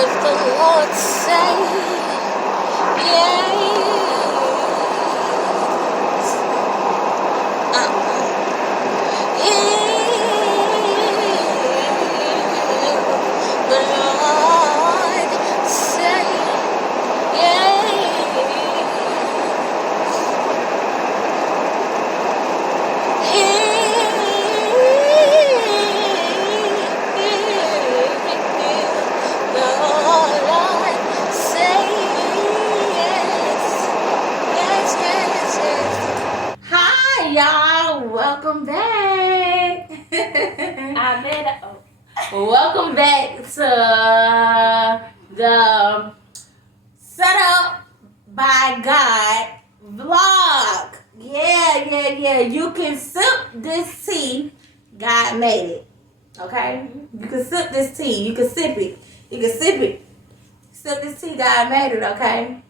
If the Lord say yes, if the Lord say yes, Hi, y'all. Welcome back. I bet. Welcome back to the Set Up by God vlog. Yeah. You can sip this tea. God made it. Okay? You can sip this tea. You can sip it. Sip this tea. God made it. Okay?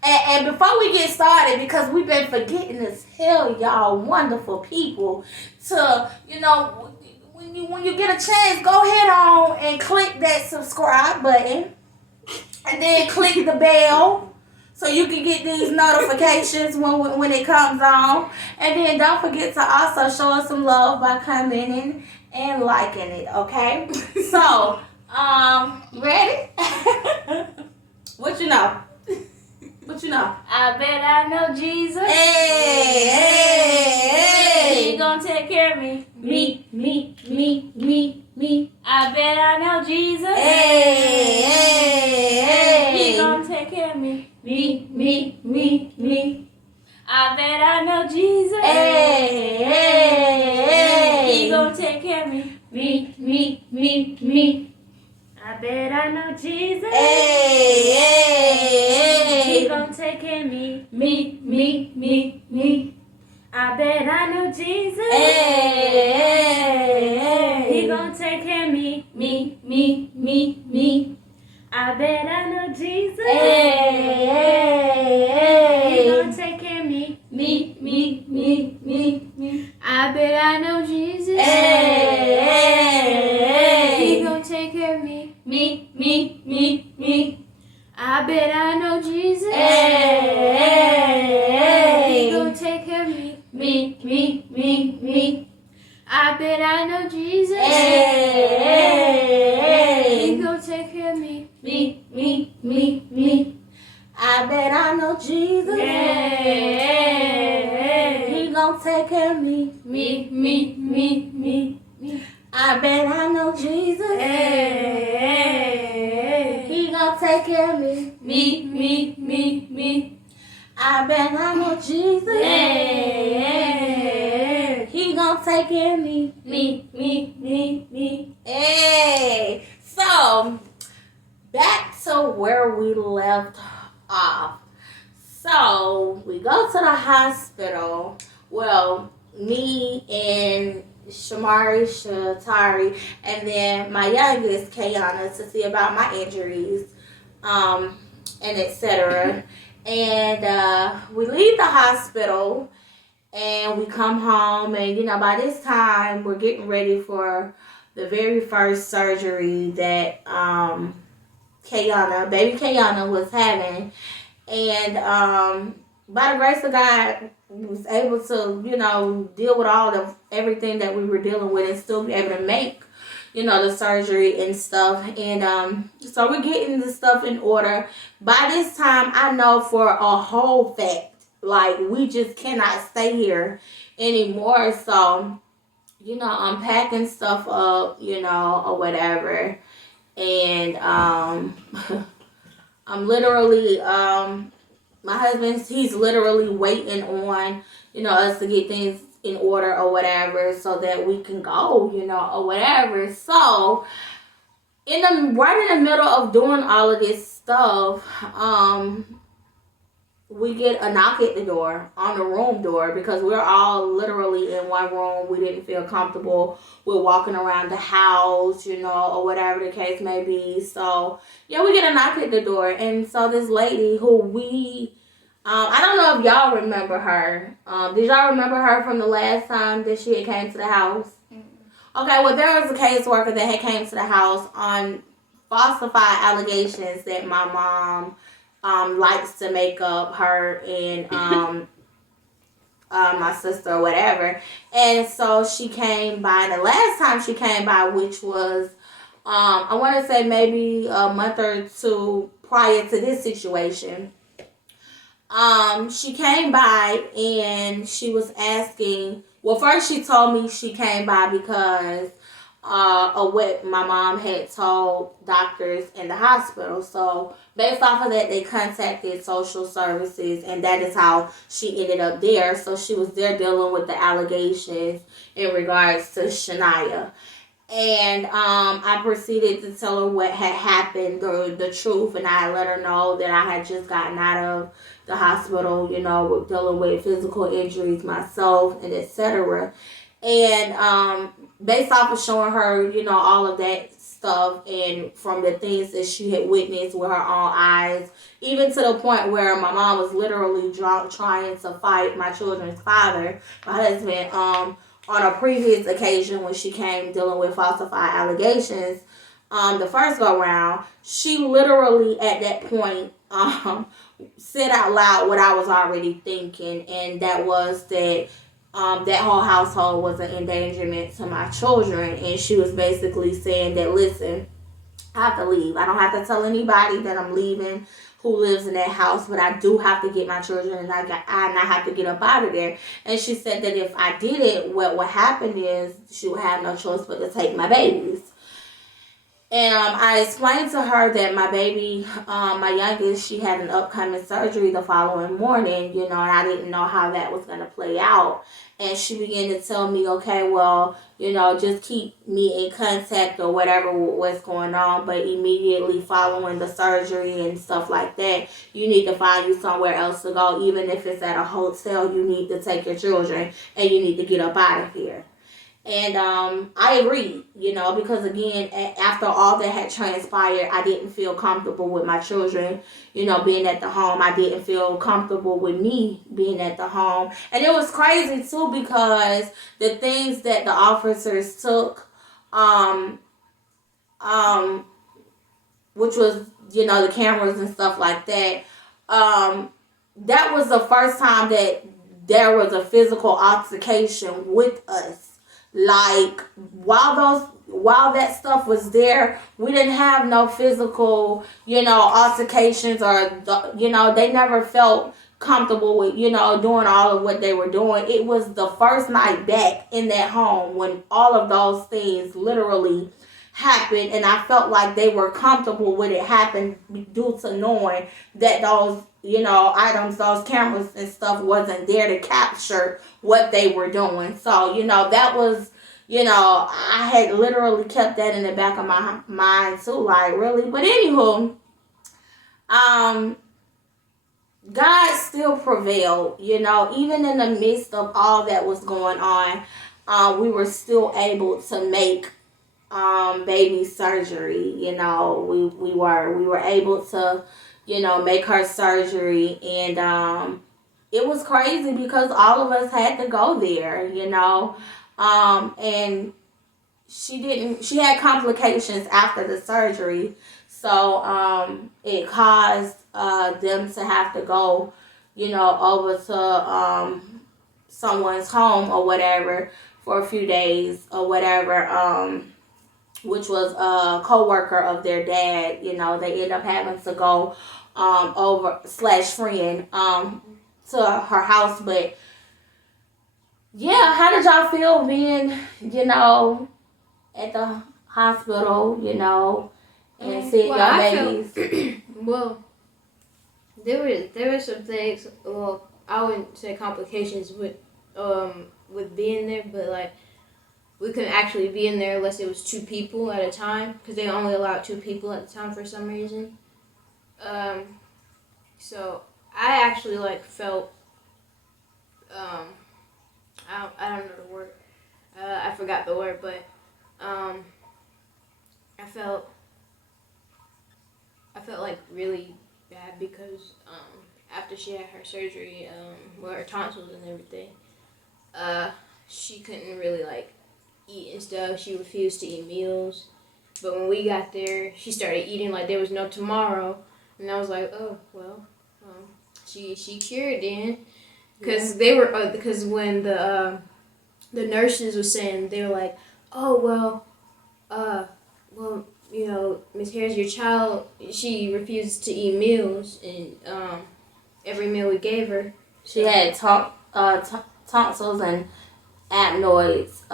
And before we get started, because we've been forgetting as hell, y'all wonderful people, to, when you get a chance, go ahead on and click that subscribe button. And then click the bell so you can get these notifications when it comes on. And then don't forget to also show us some love by commenting and liking it, okay? So, ready? What you know? I bet I know Jesus. Hey. He gonna take care of me. Me. I bet I know Jesus. He gonna take care of me. Me. I bet I know Jesus. He gonna take care of me. Me. I bet I know Jesus. He gonna take care of me. Me. I bet I know Jesus. He gonna take care of me. Me. I bet I know Jesus. He gonna take care of me. Me. I bet I know Jesus. He gonna take care of me. Me. I bet I know Jesus. He gonna take care of me. Me. I bet I know Jesus. He gonna take care of me. Me. I bet I know Jesus. He gonna take care of me. Me. I bet I know Jesus. He gonna take care of me. Me. I bet I know Jesus. He gonna take care of me. Me. Hey, so back to where we left off. So we go to the hospital. Well, me and Shatari, and then my youngest, Kayana, to see about my injuries, and etc. And we leave the hospital and we come home, and by this time we're getting ready for the very first surgery that baby Kayana was having. And by the grace of God, we was able to, deal with everything that we were dealing with and still be able to make, the surgery and stuff. And so we're getting the stuff in order. By this time, I know for a whole fact, like, we just cannot stay here anymore. So, I'm packing stuff up, or whatever. And I'm literally, my husband, he's literally waiting on, us to get things in order or whatever so that we can go, or whatever. So, right in the middle of doing all of this stuff, we get a knock at the door, on the room door, because we're all literally in one room. We didn't feel comfortable with walking around the house, or whatever the case may be. So, yeah, we get a knock at the door. And so this lady who I don't know if y'all remember her. Did y'all remember her from the last time that she had came to the house? Okay, well, there was a caseworker that had came to the house on falsified allegations that my mom likes to make up her and my sister or whatever. And so she came by, the last time she came by, which was I want to say maybe a month or two prior to this situation. She came by and she was asking. Well, first she told me she came by because of what my mom had told doctors in the hospital. So based off of that, they contacted social services, and that is how she ended up there. So she was there dealing with the allegations in regards to Shania. And I proceeded to tell her what had happened, the truth, and I let her know that I had just gotten out of the hospital, dealing with physical injuries myself and etc. And based off of showing her, all of that stuff, and from the things that she had witnessed with her own eyes, even to the point where my mom was literally drunk trying to fight my children's father, my husband, on a previous occasion when she came dealing with falsified allegations, the first go round, she literally at that point said out loud what I was already thinking, and that was that that whole household was an endangerment to my children, and she was basically saying that, listen, I have to leave. I don't have to tell anybody that I'm leaving who lives in that house, but I do have to get my children, and I have to get up out of there. And she said that if I did it, what would happen is she would have no choice but to take my babies. And I explained to her that my baby, my youngest, she had an upcoming surgery the following morning, and I didn't know how that was going to play out. And she began to tell me, okay, well, just keep me in contact or whatever with what's going on. But immediately following the surgery and stuff like that, you need to find you somewhere else to go. Even if it's at a hotel, you need to take your children and you need to get up out of here. And I agreed, because again, after all that had transpired, I didn't feel comfortable with my children, being at the home. I didn't feel comfortable with me being at the home. And it was crazy too, because the things that the officers took, which was, the cameras and stuff like that, that was the first time that there was a physical altercation with us. Like, while that stuff was there, we didn't have no physical, altercations, or they never felt comfortable with, doing all of what they were doing. It was the first night back in that home when all of those things literally happened, and I felt like they were comfortable with it happened due to knowing that those items, those cameras and stuff wasn't there to capture what they were doing. So, that was, I had literally kept that in the back of my mind too, like, really. But anywho, God still prevailed, even in the midst of all that was going on. We were still able to make baby surgery. We were able to, make her surgery, and it was crazy because all of us had to go there, and she had complications after the surgery, so it caused them to have to go, over to someone's home or whatever for a few days or whatever, which was a co-worker of their dad. They ended up having to go over / friend to her house. But yeah, how did y'all feel being, at the hospital, and seeing your babies? Well, there were some things. Well, I wouldn't say complications with being there, but like, we couldn't actually be in there unless it was 2 people at a time, because they only allowed 2 people at the time for some reason. So I actually felt I don't know the word. I forgot the word, but I felt like really bad because after she had her surgery, with her tonsils and everything, she couldn't really eat and stuff. She refused to eat meals. But when we got there, she started eating like there was no tomorrow, and I was like, oh well, she cured then, because they were because when the nurses were saying, they were like, oh well, you know, Miss Harris, your child, she refused to eat meals, and every meal we gave her, She had tonsils and adenoids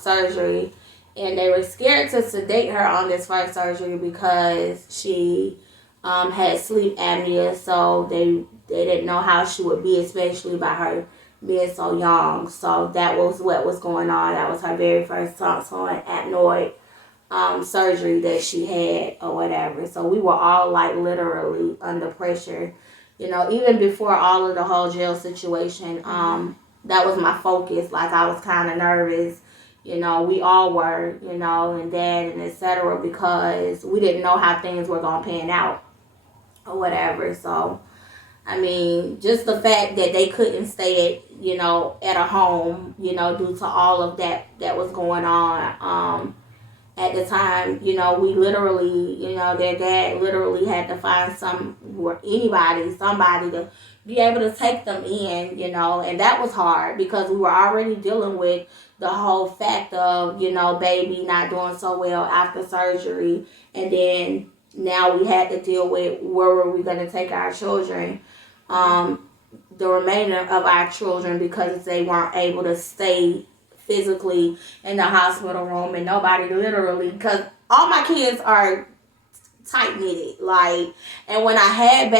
surgery, and they were scared to sedate her on this first surgery because she had sleep apnea, so they didn't know how she would be, especially by her being so young. So that was what was going on. That was her very first tonsil and adenoid surgery that she had or whatever. So we were all like literally under pressure. You know, even before all of the whole jail situation, that was my focus. Like, I was kind of nervous. You know, we all were, you know, and dad and etc. because we didn't know how things were going to pan out or whatever. So, I mean, just the fact that they couldn't stay at a home, due to all of that was going on. At the time, we literally, their dad literally had to find somebody to be able to take them in, and that was hard because we were already dealing with the whole fact of, baby not doing so well after surgery. And then now we had to deal with where were we going to take our children, the remainder of our children, because they weren't able to stay physically in the hospital room, and nobody literally, because all my kids are tight knitted, like, and when I had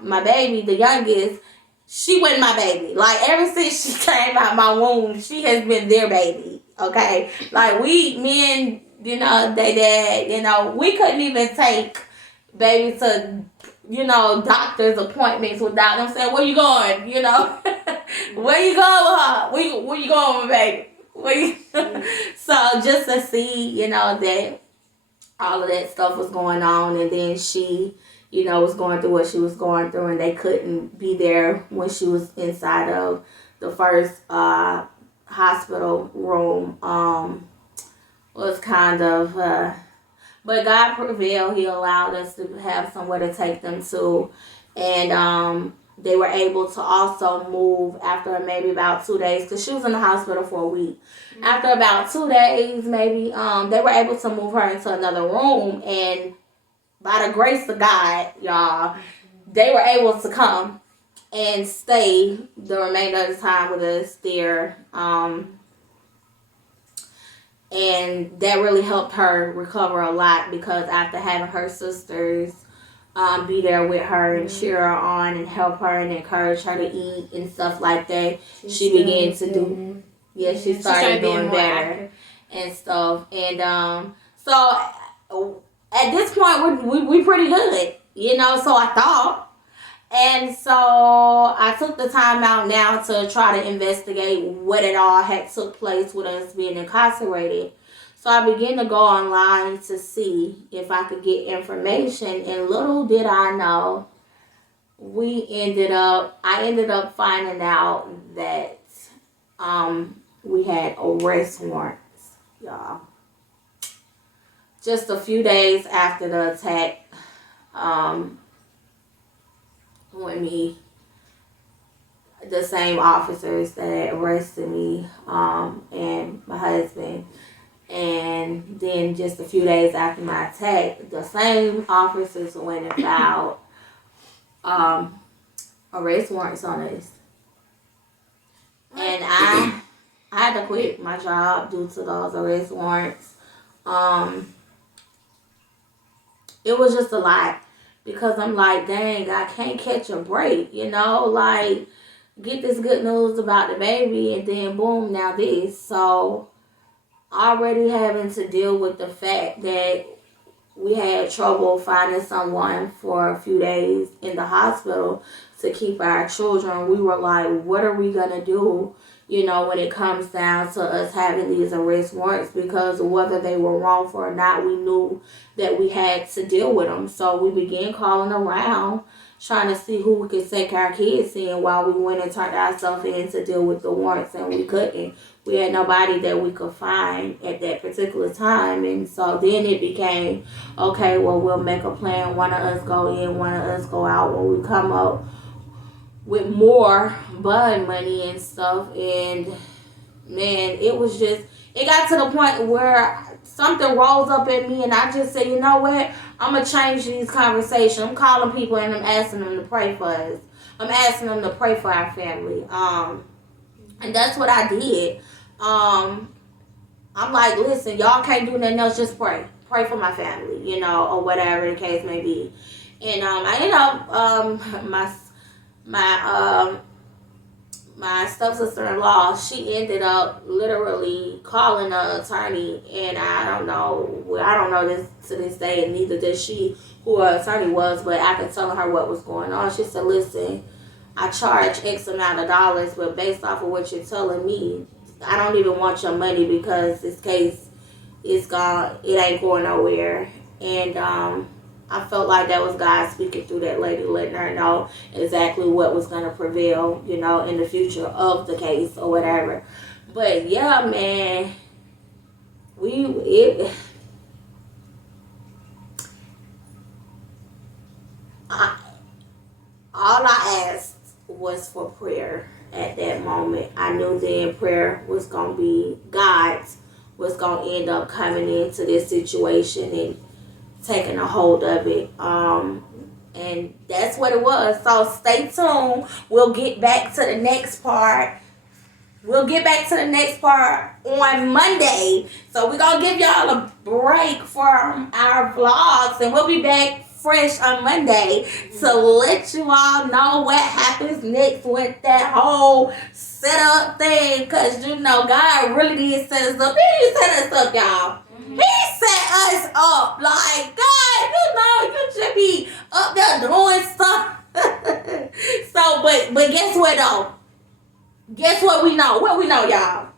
my baby, the youngest, she wasn't my baby. Like, ever since she came out my womb, she has been their baby. Okay, like me and they dad, we couldn't even take baby to doctor's appointments without them saying, where you going? Where you going, where you going, baby? So just to see, that all of that stuff was going on, and then she, was going through what she was going through, and they couldn't be there when she was inside of the first hospital room, was kind of, but God prevailed. He allowed us to have somewhere to take them to, and they were able to also move after maybe about 2 days, because she was in the hospital for a week. Mm-hmm. After about 2 days, maybe, they were able to move her into another room, and by the grace of God, y'all, they were able to come and stay the remainder of the time with us there. And that really helped her recover a lot, because after having her sisters be there with her and cheer her on and help her and encourage her to eat and stuff like that, she began to do. Yeah, she started doing better and stuff. And so at this point, we pretty good, so I thought. And so I took the time out now to try to investigate what it all had took place with us being incarcerated. So I began to go online to see if I could get information, and little did I know, I ended up finding out that we had arrest warrants, y'all. Just a few days after the attack, when the same officers that arrested me and my husband, and then just a few days after my attack, the same officers went and filed arrest warrants on us. And I had to quit my job due to those arrest warrants. It was just a lot, because I'm like, dang, I can't catch a break, like, get this good news about the baby, and then boom, now this. So already having to deal with the fact that we had trouble finding someone for a few days in the hospital to keep our children, we were like, what are we gonna do? when it comes down to us having these arrest warrants, because whether they were wrongful or not, we knew that we had to deal with them. So we began calling around, trying to see who we could take our kids in, while we went and turned ourselves in to deal with the warrants, and we couldn't. We had nobody that we could find at that particular time. And so then it became, okay, well, we'll make a plan. One of us go in, one of us go out. When we come up with more bond money and stuff, and man, it got to the point where something rose up in me, and I just said, you know what, I'm gonna change these conversations. I'm calling people and I'm asking them to pray for us. I'm asking them to pray for our family, and that's what I did. I'm like, listen, y'all can't do nothing else, just pray for my family, or whatever the case may be. And I ended up my stepsister-in-law, she ended up literally calling an attorney, and I don't know this to this day, and neither did she, who her attorney was, but I could tell her what was going on. She said, listen, I charge X amount of dollars, but based off of what you're telling me, I don't even want your money, because this case is gone, it ain't going nowhere. And I felt like that was God speaking through that lady, letting her know exactly what was going to prevail, in the future of the case or whatever. But yeah, man, all I asked was for prayer at that moment. I knew then prayer was going to be God's, was going to end up coming into this situation and taking a hold of it. And that's what it was. So stay tuned. We'll get back to the next part. On Monday. So we're going to give y'all a break from our vlogs, and we'll be back fresh on Monday to let you all know what happens next with that whole setup thing. Because, God really did set us up. He set us up, y'all. He set us up. Like, God, you should be up there doing stuff. So, but guess what, though? Guess what we know? What we know, y'all?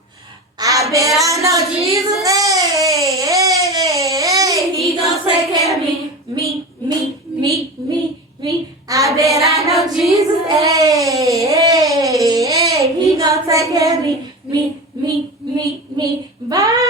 I bet I know Jesus. Hey, he gonna take care of me. I bet I know Jesus. Hey, he gonna take care of me. Bye.